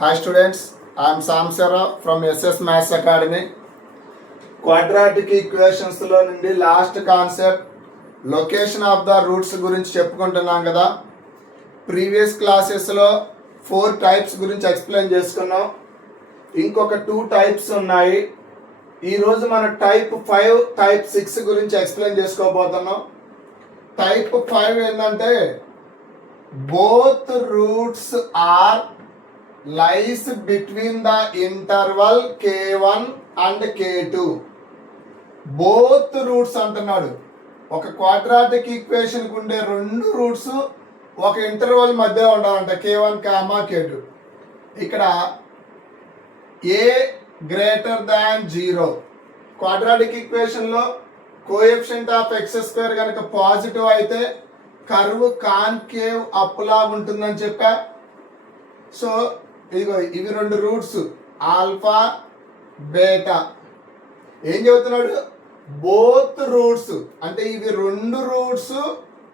Hi students, I am Sam Sarah from SS Maths Academy. Quadratic equations లో నుండి last concept location of the roots గురించి చెప్పుకుంటున్నాం కదా. Previous క్లాసెస్లో 4 types గురించి ఎక్స్ప్లెయిన్ చేసుకున్నాం. ఇంకొక 2 టైప్స్ ఉన్నాయి. ఈరోజు మన టైప్ 5 టైప్ 6 గురించి ఎక్స్ప్లెయిన్ చేసుకోబోతున్నాం. టైప్ 5 ఏంటంటే both roots are lies between the interval k1 and k2. Both roots అంటున్నాడు. ఒక క్వాడ్రాటిక్ ఈక్వేషన్ కు ఉండే 2 రూట్స్ ఒక ఇంటర్వల్ మధ్య ఉండాలంట, k1 కామా k2. ఇక్కడ a greater than 0. Quadratic equation లో కోఎఫిషియంట్ ఆఫ్ x² కనుక పాజిటివ్ అయితే కర్వ్ కాన్కేవ్ అప్ లా ఉంటుందని చెప్పా. సో ఇదిగో ఇవి 2 రూట్స్ ఆల్ఫా బీటా. ఏం చెబుతున్నాడు? బోత్ రూట్స్ అంటే ఇవి 2 రూట్స్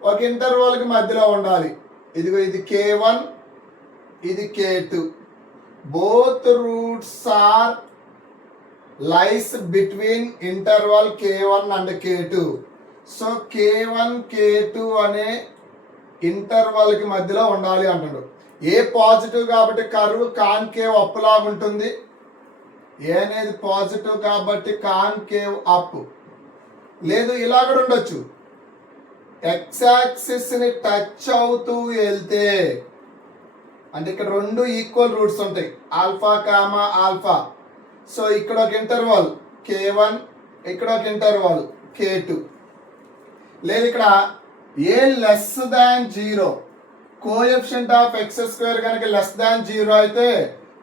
ఒక ఇంటర్వల్ కి మధ్యలో ఉండాలి. ఇదిగో ఇది k1, ఇది k2. Both roots are lies between interval k1 and k2. So k1 k2 అనే ఇంటర్వల్ కి మధ్యలో ఉండాలి అంటాడు. ఏ పాజిటివ్ కాబట్టి కర్వ్ కాన్కేవ్ అప్ లాగా ఉంటుంది. ఏ అనేది పాజిటివ్ కాబట్టి కాన్కేవ్ అప్. లేదు ఇలా కూడా ఉండొచ్చు, ఎక్స్ యాక్సిస్ ని టచ్ అవుతూ వెళ్తే అంటే ఇక్కడ 2 ఈక్వల్ రూట్స్ ఉంటాయి, ఆల్ఫా కామా ఆల్ఫా. సో ఇక్కడ ఒక ఇంటర్వల్ k1, ఇక్కడ ఒక ఇంటర్వల్ k2. లేదు ఇక్కడ a less than 0, coefficient of x² కనుక లెస్ దాన్ 0 అయితే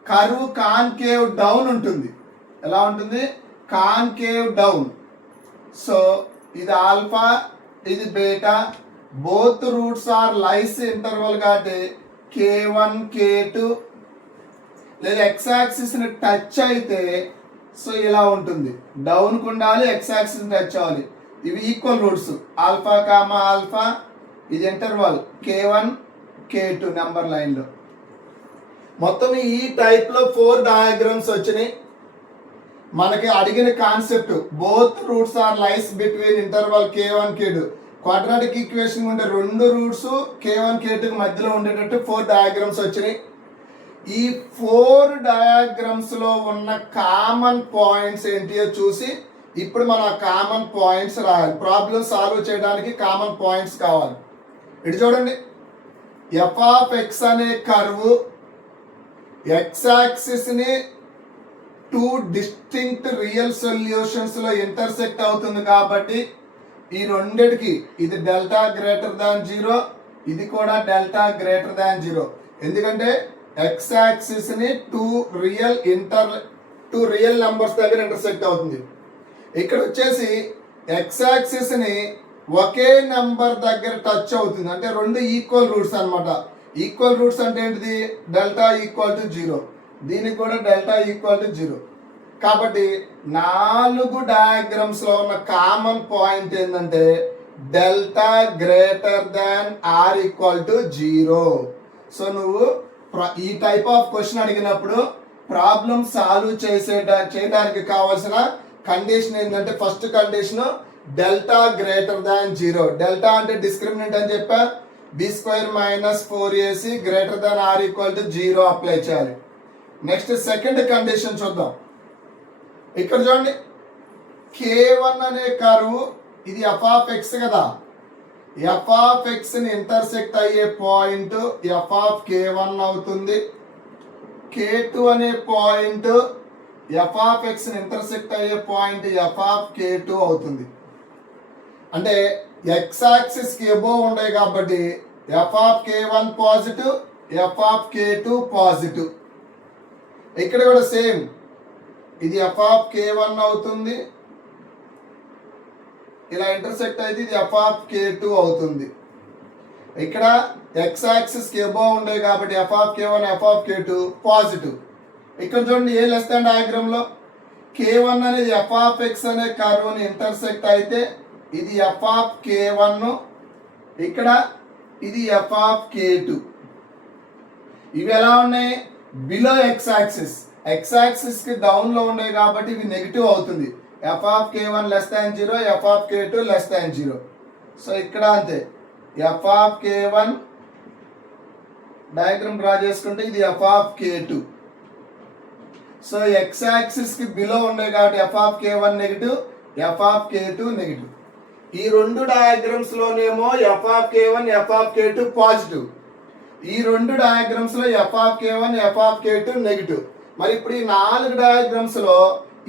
కర్వ్ కాన్కేవ్ డౌన్ ఉంటుంది. ఎలా ఉంటుంది? Concave down. సో ఇది ఆల్ఫా, ఇది beta. Both roots are lies interval కాబట్టి k1 k2. లేదా ఎక్స్ యాక్సిస్ ని టచ్ అయితే సో ఇలా ఉంటుంది, డౌన్ కు ఉండాలి, ఎక్స్ యాక్సిస్ టచ్ అవ్వాలి. ఇవి equal roots alpha comma alpha. ఇది interval k1 k2 number line లో. మొత్తం ఈ టైప్ లో 4 డయాగ్రామ్స్ వచ్చినాయి. మనకి అడిగిన concept both roots are lies between interval k1 k2. Quadratic equation ఉండే 2 రూట్స్ k1 k2 మధ్యలో ఉండేటట్టు 4 డయాగ్రామ్స్ వచ్చినాయి. ఈ 4 డయాగ్రామ్స్ లో ఉన్న కామన్ పాయింట్స్ ఏంటియో చూసి ఇప్పుడు మనం కామన్ పాయింట్స్ రాయాలి. ప్రాబ్లమ్ సాల్వ్ చేయడానికి కామన్ పాయింట్స్ కావాలి. ఇటు చూడండి, ఎఫ్ ఆఫ్ ఎక్స్ అనే కర్వ్ ఎక్స్ యాక్సిస్ ని 2 డిస్టింక్ట్ రియల్ సొల్యూషన్స్ లో ఇంటర్సెక్ట్ అవుతుంది కాబట్టి ఈ రెండిటికి ఇది డెల్టా గ్రేటర్ దాన్ 0, ఇది కూడా డెల్టా గ్రేటర్ దాన్ 0. ఎందుకంటే ఎక్స్ యాక్సిస్ ని 2 రియల్ నెంబర్స్ దగ్గర ఇంటర్సెక్ట్ అవుతుంది. ఇక్కడ వచ్చేసి ఎక్స్ యాక్సిస్ ని ఒకే నెంబర్ దగ్గర టచ్ అవుతుంది, అంటే 2 ఈక్వల్ రూట్స్ అన్నమాట. ఈక్వల్ రూట్స్ అంటే ఏంటిది? డెల్టా ఈక్వల్ టు 0, దీనికి కూడా డెల్టా ఈక్వల్ టు 0. కాబట్టి 4 డయాగ్రామ్స్ లో ఉన్న కామన్ పాయింట్ ఏంటంటే delta greater than or equal to 0. So నువ్వు ఈ టైప్ ఆఫ్ క్వశ్చన్ అడిగినప్పుడు ప్రాబ్లమ్ సాల్వ్ చేయడానికి కావాల్సిన కండిషన్ ఏంటంటే first condition delta greater than 0. Delta అంటే డిస్క్రిమినెంట్ అని చెప్పా. b² - 4ac greater than or equal to 0 apply చేయాలి. నెక్స్ట్ సెకండ్ కండిషన్ చూద్దాం. ఇక్కడ చూడండి, k1 అనే కర్వ్ ఇది ఎఫ్ ఆఫ్ ఎక్స్ కదా. ఎఫ్ ఆఫ్ ఎక్స్ ని ఇంటర్సెక్ట్ అయ్యే పాయింట్ ఎఫ్ ఆఫ్ k1 అవుతుంది. k2 అనే పాయింట్ ఎఫ్ ఆఫ్ ఎక్స్ ని ఇంటర్సెక్ట్ అయ్యే పాయింట్ ఎఫ్ ఆఫ్ k2 అవుతుంది. అంటే ఎక్స్ యాక్సిస్ కి అబోవ్ ఉన్నాయి కాబట్టి f of k1 positive, f of k2 positive. ఇక్కడ కూడా సేమ్, ఇది ఎఫ్ ఆఫ్ k1 అవుతుంది, ఇలా ఇంటర్సెక్ట్ అయితే ఇది ఎఫ్ ఆఫ్ k2 అవుతుంది. ఇక్కడ ఎక్స్ యాక్సిస్ కి అబోవ్ ఉన్నాయి కాబట్టి f of k1 f of k2 positive. ఇక్కడ చూడండి, ఏ లెస్ దాన్ డయాగ్రామ్ లో k1 అనేది ఎఫ్ ఆఫ్ ఎక్స్ అనే కర్వ్ ని ఇంటర్సెక్ట్ అయితే ఇది ఎఫ్ ఆఫ్ k1, ఇక్కడ ఇది ఎఫ్ ఆఫ్ k2. ఇవి ఎలా ఉన్నాయి? బిలో ఎక్స్ యాక్సిస్ కి డౌన్ లో ఉన్నాయి కాబట్టి ఇవి నెగిటివ్ అవుతుంది. F of k1 less than 0, f of k2 less than 0. So ఇక్కడ అంతే, f of k1 diagram draw చేసుకుంటే ఇది f of k2. So x axis కి బిలో ఉన్నాయి కాబట్టి f of k1 negative, f of k2 negative. ఈ రెండు diagrams లోనేమో f of k1 f of k2 positive, ఈ రెండు డయాగ్రామ్స్ లో F of k1 f of k2 negative. మరి ఇప్పుడు ఈ 4 డయాగ్రామ్స్ లో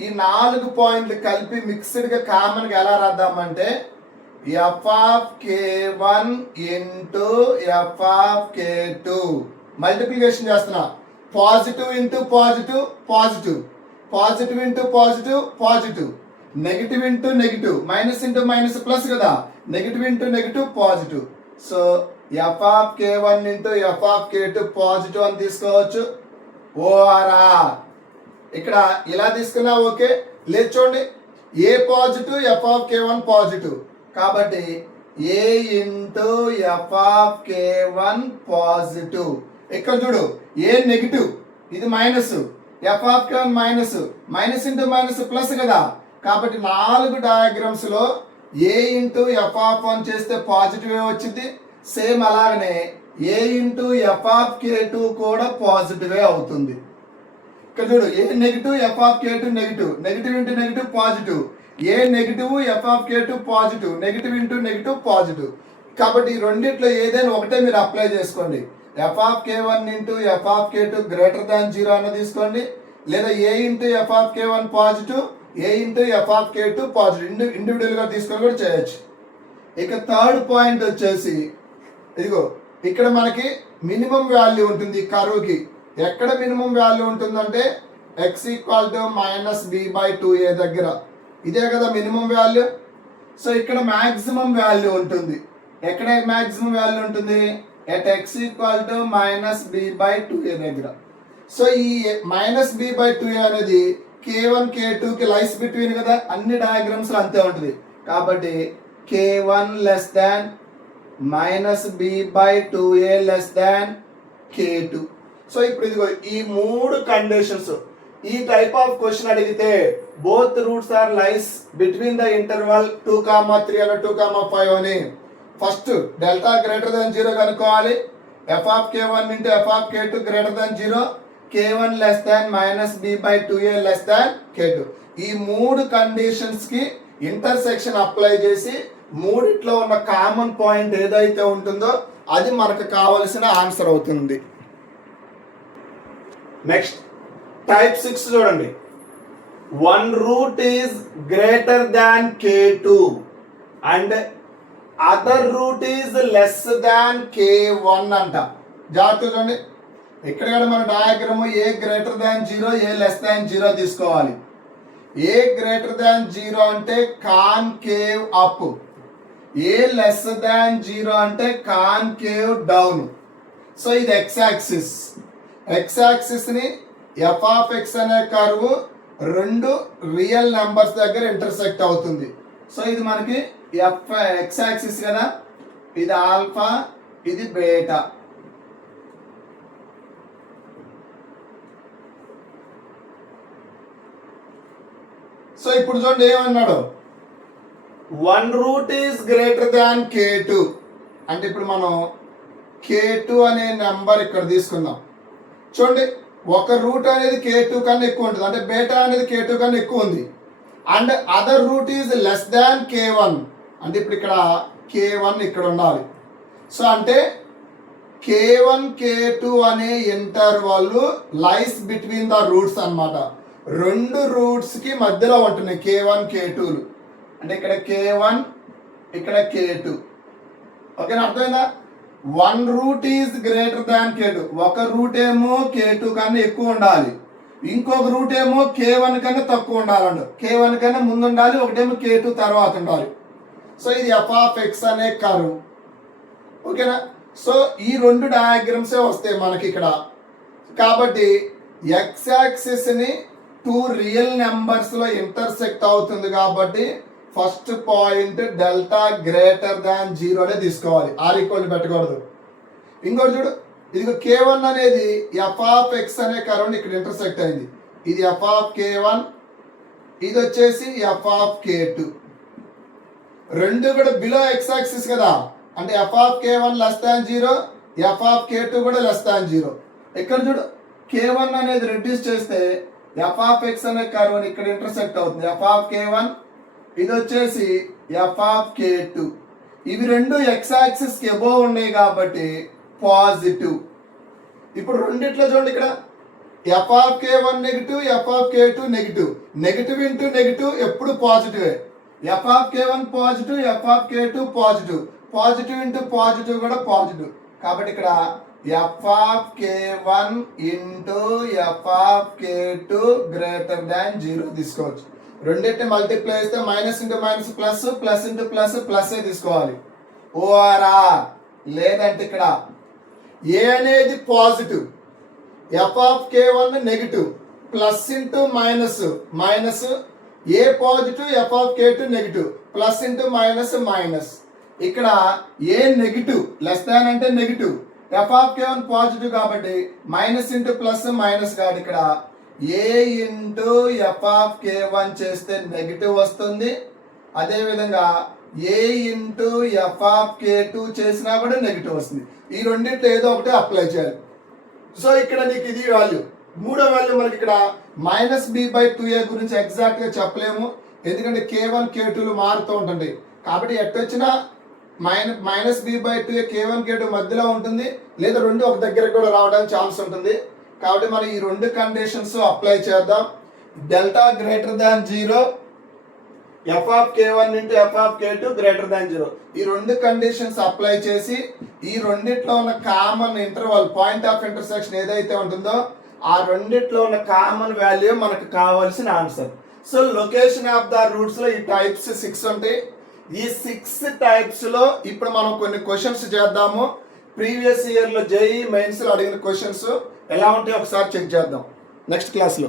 ఈ 4 పాయింట్లు కలిపి మిక్స్డ్ గా కామన్ గా ఎలా రాద్దామంటే f of k1 into f of k2 multiplication చేస్తున్నా. Positive into positive positive, positive into positive positive, negative into negative, minus into minus plus కదా, negative into negative positive. So f of k1 into f of k2 positive అని తీసుకోవచ్చు. Or ఇక్కడ ఇలా తీసుకున్నా okay. లేదు చూడండి, a positive f of k1 positive కాబట్టి a into f of k1 positive. ఇక్కడ చూడు ఏ నెగిటివ్, ఇది minus, F of k1 minus, minus into minus plus కదా, కాబట్టి 4 డయాగ్రామ్స్ లో ఏ ఇంటూ ఎఫ్ ఆఫ్ 1 చేస్తే పాజిటివ్ వచ్చింది. సేమ్ అలాగనే ఏ ఇంటూ ఎఫ్ ఆఫ్ k2 కూడా పాజిటివే అవుతుంది. ఇక్కడ చూడు a negative f of k2 negative, negative into negative positive, a negative f of k2 positive, negative into negative positive. కాబట్టి ఈ రెండిట్లో ఏదైనా ఒకటే మీరు అప్లై చేసుకోండి. F of k1 into f of k2 greater than 0 అన్న తీసుకోండి, లేదా a into f of k1 positive, a into f of k2 positive individual గా తీసుకొని కూడా చేయొచ్చు. ఇక థర్డ్ పాయింట్ వచ్చేసి ఇదిగో ఇక్కడ మనకి మినిమం వాల్యూ ఉంటుంది ఈ కర్వ్కి. ఎక్కడ మినిమం వాల్యూ ఉంటుందంటే x ఈక్వల్ టు -b/2a దగ్గర, ఇదే కదా మినిమం వాల్యూ. సో ఇక్కడ మ్యాక్సిమం వాల్యూ ఉంటుంది. ఎక్కడ మ్యాక్సిమం వాల్యూ ఉంటుంది? At x equal to -b/2a దగ్గర. సో ఈ -b/2a అనేది k1 k2 కి లైస్ బిట్వీన్ కదా, అన్ని డయాగ్రామ్స్ లో అంతే ఉంటుంది. కాబట్టి k1 less than -b/2a less than k2. So ఇప్పుడు ఇదిగో ఈ 3 కండిషన్స్, ఈ టైప్ ఆఫ్ క్వశ్చన్ అడిగితే both roots are lies between the interval 2,3 and 2,5 అని ఫస్ట్ డెల్టా గ్రేటర్ దాన్ 0 కనుక్కోవాలి. F of k1 into f of k2 greater than 0, k1 less than -b/2a less than k2. ఈ 3 conditions కి intersection apply చేసి మూడిట్లో ఉన్న common point ఏదైతే ఉంటుందో అది మనకు కావలసిన ఆన్సర్ అవుతుంది. నెక్స్ట్ టైప్ 6 చూడండి. 1 root is greater than k2 and other root is less than k1 అంట. జాగ్రత్త చూడండి, ఇక్కడ కూడా మన డయాగ్రామ్ A greater than 0, A less than 0 తీసుకోవాలి. ఏ గ్రేటర్ దాన్ 0 అంటే concave up, A less than 0 అంటే కాన్కేవ్ డౌన్. సో ఇది ఎక్స్ యాక్సిస్. ఎక్స్ యాక్సిస్ ని ఎఫ్ ఆఫ్ ఎక్స్ అనే కర్వ్ రెండు రియల్ నెంబర్స్ దగ్గర ఇంటర్సెక్ట్ అవుతుంది. సో ఇది మనకి ఎక్స్ యాక్సిస్ కదా, ఇది ఆల్ఫా, ఇది బీటా. సో ఇప్పుడు చూడండి ఏమన్నాడు, 1 root is greater than k2 అంటే ఇప్పుడు మనం k2 అనే నెంబర్ ఇక్కడ తీసుకుందాం. చూడండి ఒక రూట్ అనేది k2 కన్నా ఎక్కువ ఉంటుంది, అంటే బీటా అనేది k2 కన్నా ఎక్కువ ఉంది. And other root is less than k1 అంటే ఇప్పుడు ఇక్కడ k1 ఇక్కడ ఉండాలి. సో అంటే k1 k2 అనే interval lies between the roots అన్నమాట. రెండు రూట్స్ కి మధ్యలో ఉంటున్నాయి k1 k2లు. అంటే ఇక్కడ k1 ఇక్కడ k2. ఓకేనా, అర్థమైందా? 1 root is greater than k2. ఒక రూట్ ఏమో k2 కన్నా ఎక్కువ ఉండాలి, ఇంకొక రూట్ ఏమో k1 కన్నా తక్కువ ఉండాలండి. k1 కన్నా ముందు ఉండాలి, ఒకటేమో k2 తర్వాత ఉండాలి. సో ఇది ఎఫ్ ఆఫ్ ఎక్స్ అనే కర్వ్. ఓకేనా, సో ఈ రెండు డయాగ్రామ్సే వస్తాయి మనకి ఇక్కడ. కాబట్టి ఎక్స్ యాక్సిస్ ని 2 రియల్ నెంబర్స్ లో ఇంటర్సెక్ట్ అవుతుంది కాబట్టి first point delta greater than 0 అనే తీసుకోవాలి, ఆర్ ఈక్వల్ పెట్టకూడదు. ఇంకోటి చూడు, ఇదిగో k1 అనేది f ఆఫ్ x అనే కర్వ్ ఇక్కడ ఇంటర్సెక్ట్ అయింది. ఇది f ఆఫ్ k1, ఇది వచ్చేసి f ఆఫ్ k2. రెండు కూడా బిలో x యాక్సిస్ కదా, అంటే f of k1 less than 0, f of k2 కూడా లెస్ దాన్ 0. ఇక్కడ చూడు k1 అనేది రెడ్యూస్ చేస్తే f ఆఫ్ x అనే కర్వ్ ఇక్కడ ఇంటర్సెక్ట్ అవుతుంది. f ఆఫ్ k1, ఇది వచ్చేసి f ఆఫ్ k2. ఇవి రెండు x యాక్సిస్ కి అబోవ్ ఉన్నాయి కాబట్టి పాజిటివ్. ఇప్పుడు రెండిట్లో చూడండి, ఇక్కడ f of k1 negative, f of k2 negative. Negative into negative ఎప్పుడు పాజిటివే. f of k1 positive, f of k2 positive. Positive into positive కూడా పాజిటివ్. కాబట్టి ఇక్కడ f of k1 into f of k2 greater than 0 తీసుకోవచ్చు. రెండింటిని multiply చేస్తే minus into minus plus, plus into plus plus తీసుకోవాలి. ORR లేదంటే ఇక్కడ ఏ అనేది positive, f of k1 negative, plus into minus minus, A positive, f of k2 negative, plus into minus minus. ఇక్కడ ఏ negative less than అంటే negative, f of k1 positive కాబట్టి minus into plus minus కాబట్టి ఇక్కడ ఏ into f of k1 చేస్తే negative వస్తుంది. అదేవిధంగా ఏ into f of k2 చేసినా కూడా నెగిటివ్ వస్తుంది. ఈ రెండింటిలో ఏదో ఒకటి అప్లై చేయాలి. సో ఇక్కడ నీకు ఇది వాల్యూ. మూడో వాల్యూ మనకి ఇక్కడ -b/2a గురించి ఎగ్జాక్ట్ గా చెప్పలేము, ఎందుకంటే k1 k2లు మారుతూ ఉంటుంది. కాబట్టి ఎట్టొచ్చినా -b/2a k1 k2 మధ్యలో ఉంటుంది, లేదా రెండు ఒక దగ్గర కూడా రావడానికి ఛాన్స్ ఉంటుంది. కాబట్టి మనం ఈ రెండు కండిషన్స్ అప్లై చేద్దాం. Delta greater than 0, f of k1 into f of k2 greater than 0. ఈ రెండు కండిషన్స్ అప్లై చేసి ఈ రెండిట్లో ఉన్న common interval point of intersection ఏదైతే ఉంటుందో ఆ రెండిట్లో ఉన్న కామన్ వాల్యూ మనకు కావాల్సిన answer. So location of the roots లో ఈ టైప్స్ 6 ఉంటాయి. ఈ 6 టైప్స్ లో ఇప్పుడు మనం కొన్ని క్వశ్చన్స్ చేద్దాము. ప్రీవియస్ ఇయర్ లో JEE మెయిన్స్ లో అడిగిన క్వశ్చన్స్ ఎలా ఉంటాయో ఒకసారి చెక్ చేద్దాం నెక్స్ట్ క్లాస్ లో.